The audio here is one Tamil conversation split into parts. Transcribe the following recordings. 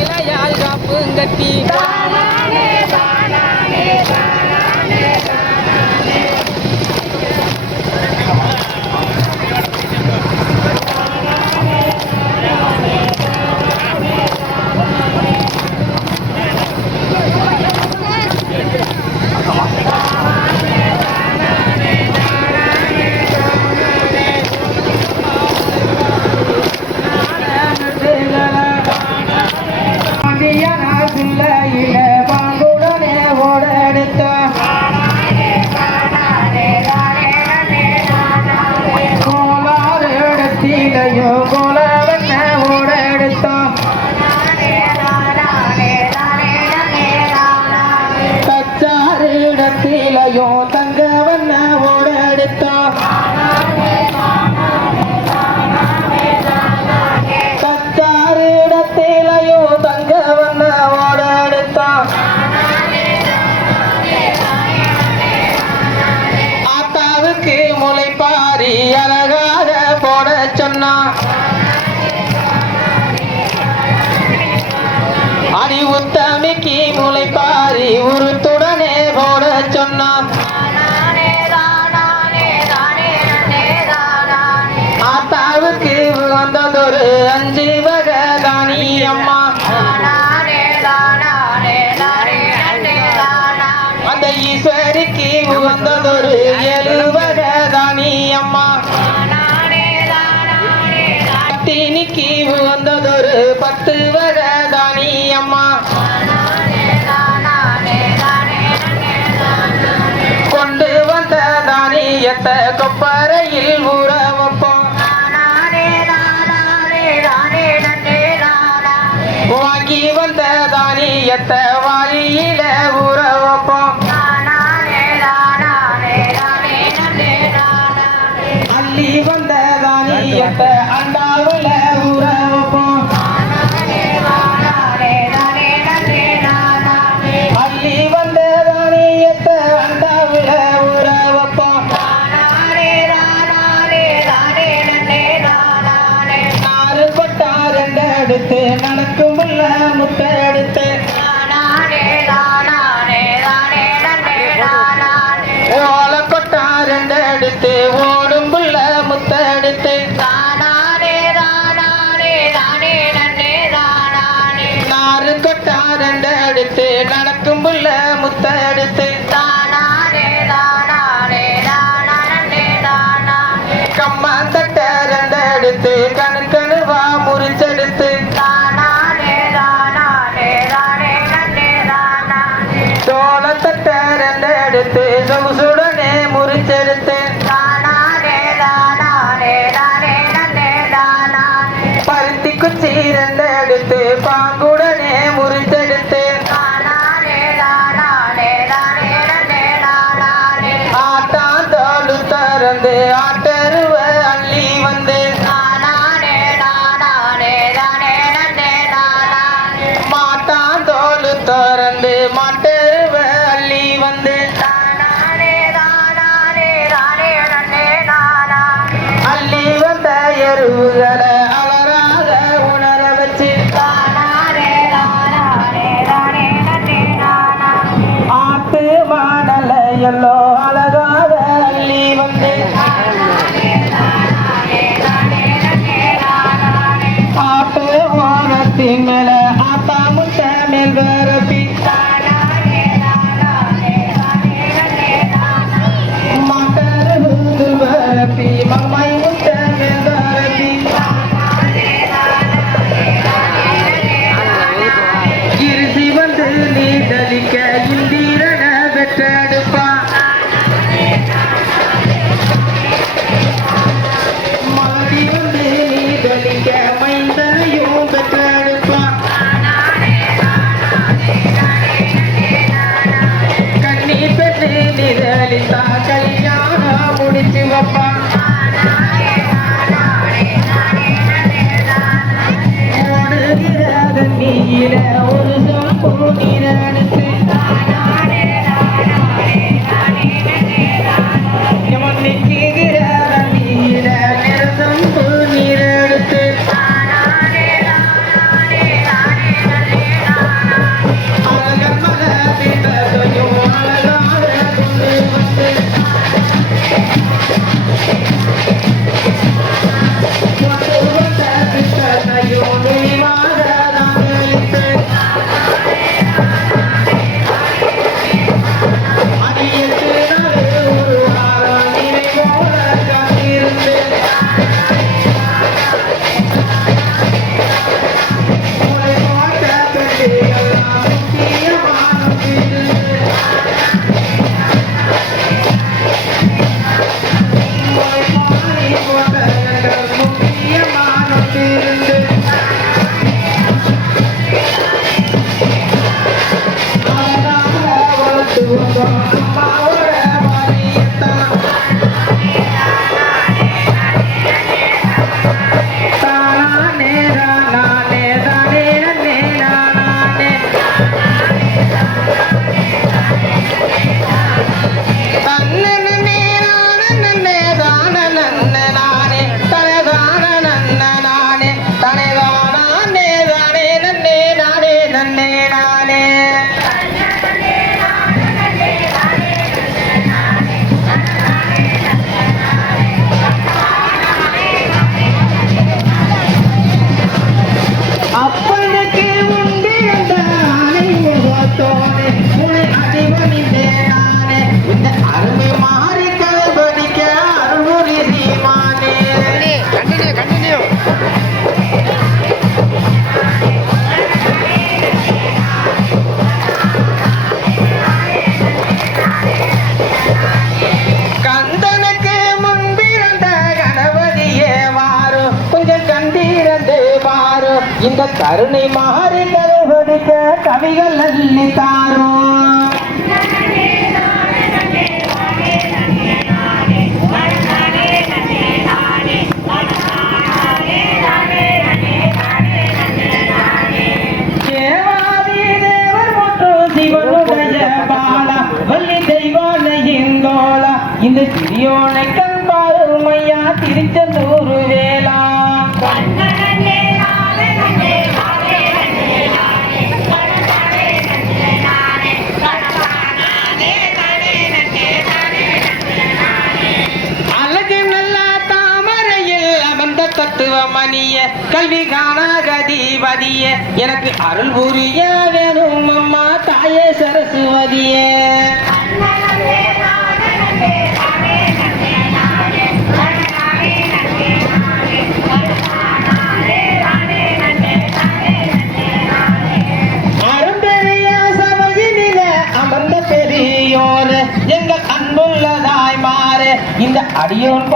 இலையால் காப்புங்கட்டி ஈஸ்வருக்கு உகந்ததொரு இயலும் எட்ட அண்டாவுல உறவோம் அள்ளி வந்ததானே எட்ட அண்டாவுல உறவப்போம் ஆறு கொட்டா ரெண்டு அடுத்து நடக்கும் உள்ள முத்தடுத்து ஓலை கொட்டா ரெண்டு அடுத்து ஓ ಕಡ me, you know. Eu you. இந்த கருணை மாறி கருவடிக்க கவிகள் அள்ளி தாரும் தெய்வான இந்தோளா இந்த சிறியோனை கண்பாரும் திருச்செந்தூர் மணிய கல்வி காணாகதிபதிய எனக்கு அருள் புரிய வேணும் அம்மா தாயே சரஸ்வதிய. அமர்ந்த பெரியோர் எங்கள் அன்புள்ளதாய் மாறு. இந்த அடியோன்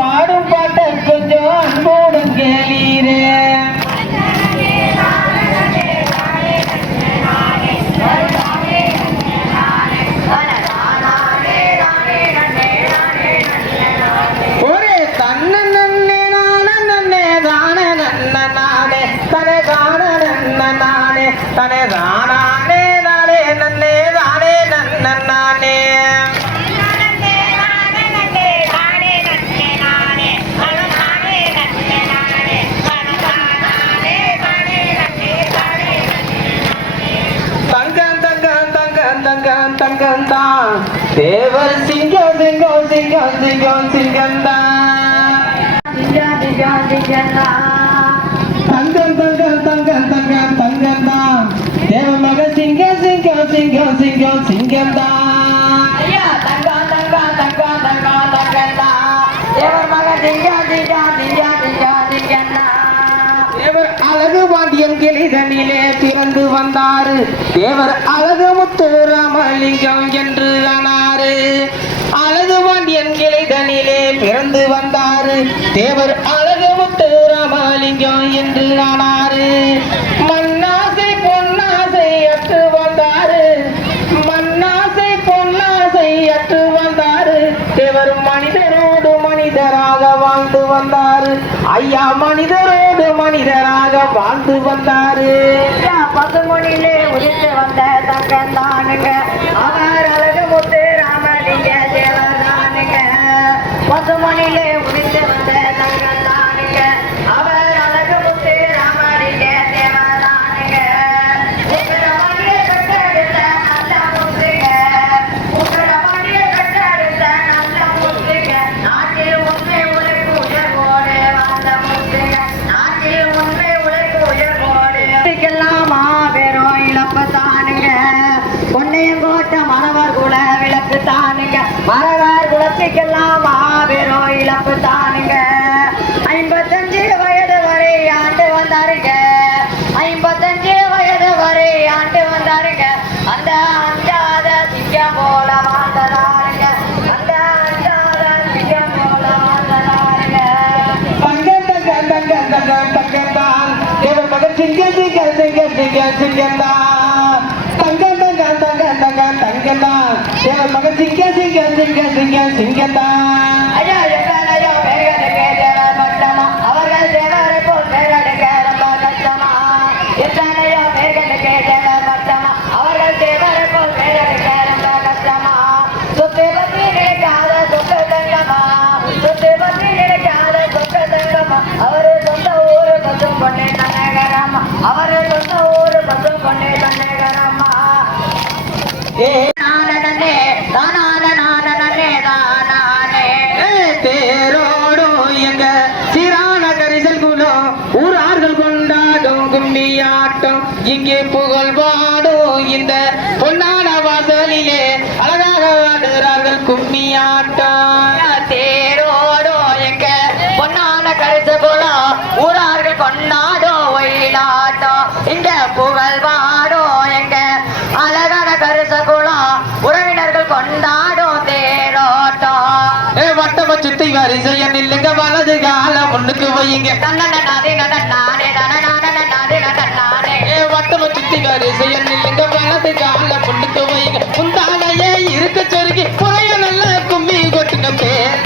தனே தானே நானே நன்னே தானே நன்ன நானே தங்கம் தங்கம் தங்கம் தங்கம் தங்கம் தான். தேவர் சிங்கம் சிங்கம் சிங்கம் சிங்கம் சிங்கம் தான். தங்கம் தங்கம் தங்கம் தங்கம் தங்கம் தான் தேவ சிங்கம் சிங்கம் சிங்கம் சிங்கம் சிங்கம் தான் தேவர் அழகு பாண்டியன் கிளிதனிலே பிறந்து வந்தாரு. தேவர் அழகு முத்து ராமலிங்கம் என்று ஆனாரு அழகு பாண்டியன் கிளிதனிலே பிறந்து வந்தாரு. தேவர் அழகு முத்து ராமலிங்கம் என்று ஆனாரு வந்தாரு. ஐயா மனிதரோடு மனிதராக வாழ்ந்து வந்தாரு. பசுமொழியிலே உதித்து வந்த தங்கன் தானுங்க அவர் இழப்பு தானுங்க ஐம்பத்தஞ்சு வயது வரை ஆண்டு வந்தாருங்க ஐம்பத்தஞ்சு வயது வரை ஆண்டு வந்தாருங்க அந்த அஞ்சாத சிங்கம் போல வாழ்ந்ததாருங்க அந்த அஞ்சாத சிங்கம் போல வாழ்ந்ததாருங்க தங்கம் தங்கம் தங்கம் தங்கம் தங்கம் தான் தேவர் மகன் சிங்க சிங்க சிங்க சிங்க சிங்கம் தான் தங்கம் தங்கம் தங்கம் தங்கம் தங்கம் தான் தேவர் மகன் சிங்க சிங்க சிங்க சிங்க சிங்கம் தான் ஐயா கும்மியாட்டம். இங்கே புகழ் பாடும் இந்த பொன்னான வாசலிலே அழகாக ஆடுகிறார்கள் கும்மியாட்டம். சரிசைய நில்லுங்க வலது கால முன்னுக்கு வையுங்க. வத்தம சுத்தி கரிசைய நில்லுங்க வலது கால முன்னுக்கு வையுங்க. முந்தாலையே இருக்க சொருகி புறைய நல்ல கும்மி கொட்டின பேர்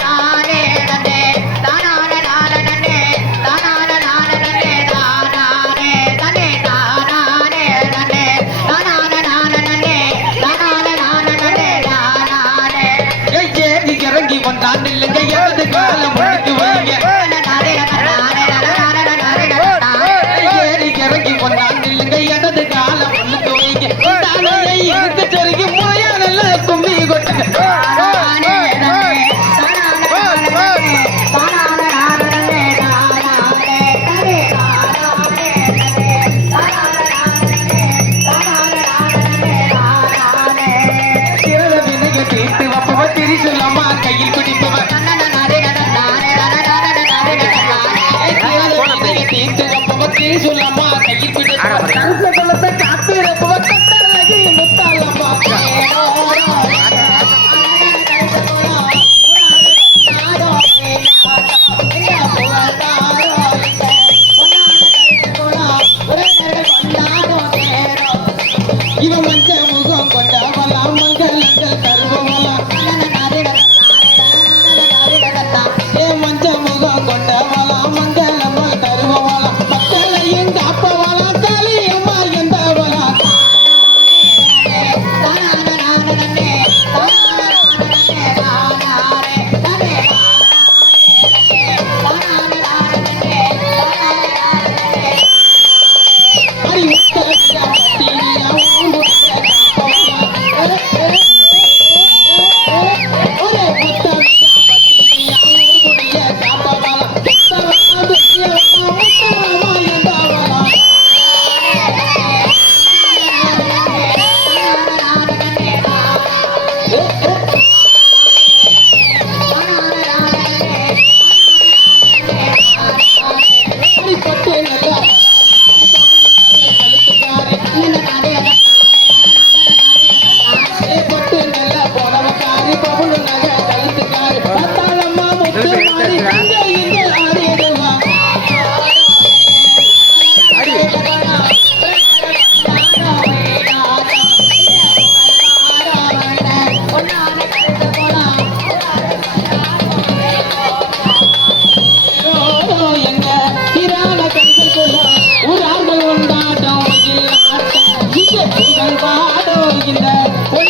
கொண்டாட வருகின்ற